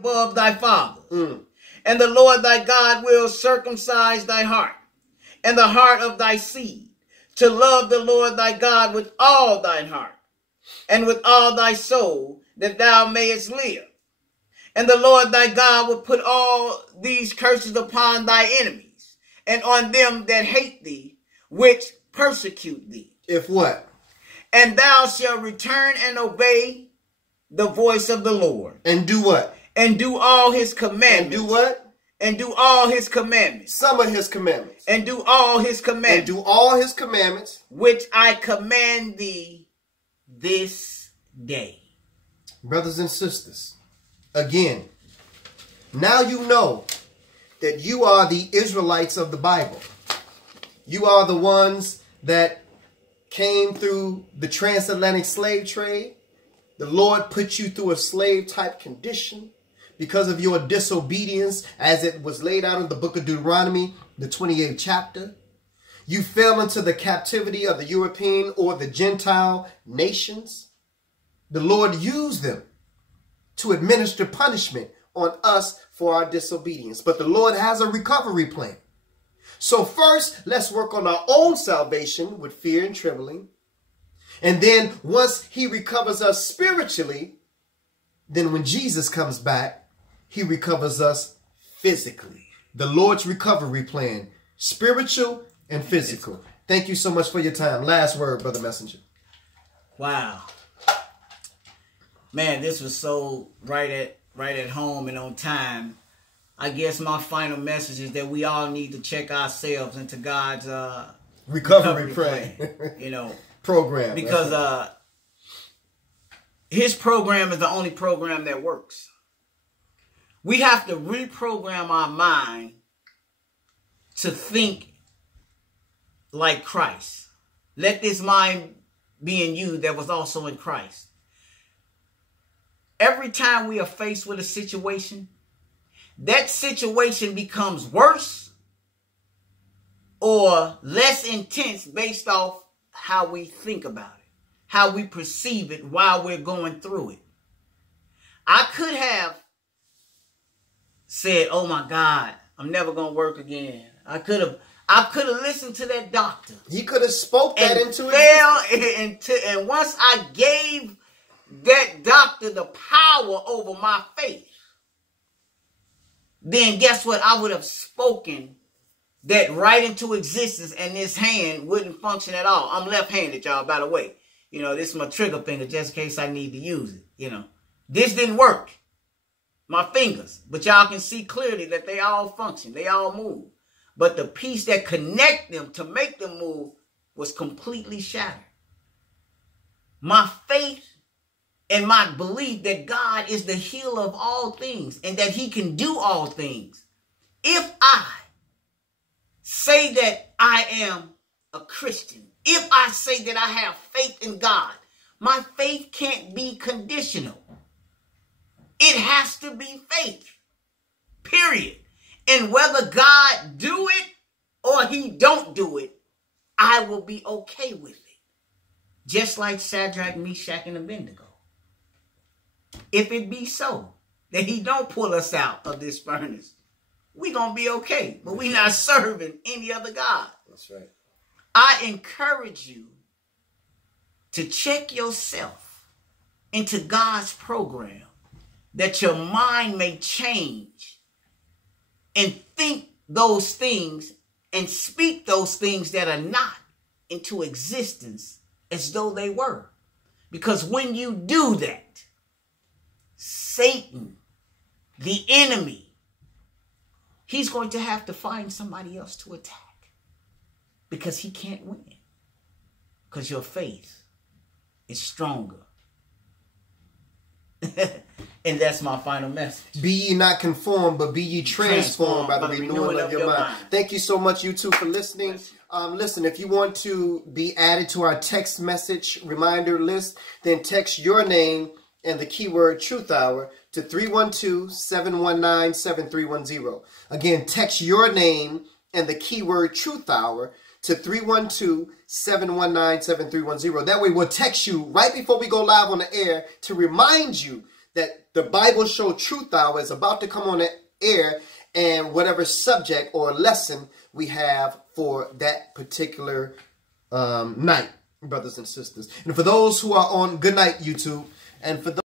above thy fathers. And the Lord thy God will circumcise thy heart and the heart of thy seed, to love the Lord thy God with all thine heart and with all thy soul, that thou mayest live. And the Lord thy God will put all these curses upon thy enemies and on them that hate thee, which persecute thee. If what? And thou shalt return and obey the voice of the Lord. And do what? And do all his commandments. And do what? And do all his commandments. Some of his commandments. And do all his commandments. And do all his commandments. Which I command thee this day. Brothers and sisters, again, now you know that you are the Israelites of the Bible. You are the ones that came through the transatlantic slave trade. The Lord put you through a slave type condition because of your disobedience, as it was laid out in the book of Deuteronomy, the 28th chapter. You fell into the captivity of the European or the Gentile nations. The Lord used them to administer punishment on us for our disobedience. But the Lord has a recovery plan. So first, let's work on our own salvation with fear and trembling. And then once he recovers us spiritually, then when Jesus comes back, he recovers us physically. The Lord's recovery plan, spiritual and physical. Thank you so much for your time. Last word, Brother Messenger. Wow. Man, this was so right at home and on time. I guess my final message is that we all need to check ourselves into God's recovery plan. You know, program. Because his program is the only program that works. We have to reprogram our mind to think like Christ. Let this mind be in you that was also in Christ. Every time we are faced with a situation, that situation becomes worse or less intense based off how we think about it, how we perceive it while we're going through it. I could have said, oh my God, I'm never going to work again. I could have listened to that doctor. He could have spoke that into it. And once I gave that doctor the power over my faith, then guess what? I would have spoken that right into existence, and this hand wouldn't function at all. I'm left-handed, y'all, by the way. You know, this is my trigger finger just in case I need to use it. You know, this didn't work. My fingers. But y'all can see clearly that they all function. They all move. But the piece that connect them to make them move was completely shattered. My faith and my belief that God is the healer of all things and that he can do all things. If I say that I am a Christian, if I say that I have faith in God, my faith can't be conditional. It has to be faith, period. And whether God do it or he don't do it, I will be okay with it. Just like Shadrach, Meshach, and Abednego. If it be so that he don't pull us out of this furnace, we gonna be okay. But we not serving any other God. That's right. I encourage you to check yourself into God's program, that your mind may change and think those things and speak those things that are not into existence as though they were. Because when you do that, Satan, the enemy, he's going to have to find somebody else to attack because he can't win. Because your faith is stronger. And that's my final message. Be ye not conformed, but be ye transformed by the renewing of your mind. Thank you so much, you two, for listening. Listen, if you want to be added to our text message reminder list, then text your name and the keyword Truth Hour to 312-719-7310. Again, text your name and the keyword Truth Hour to 312-719-7310. That way we'll text you right before we go live on the air to remind you that the Bible Show Truth Hour is about to come on the air, and whatever subject or lesson we have for that particular night, brothers and sisters. And for those who are on, good night, YouTube, and for those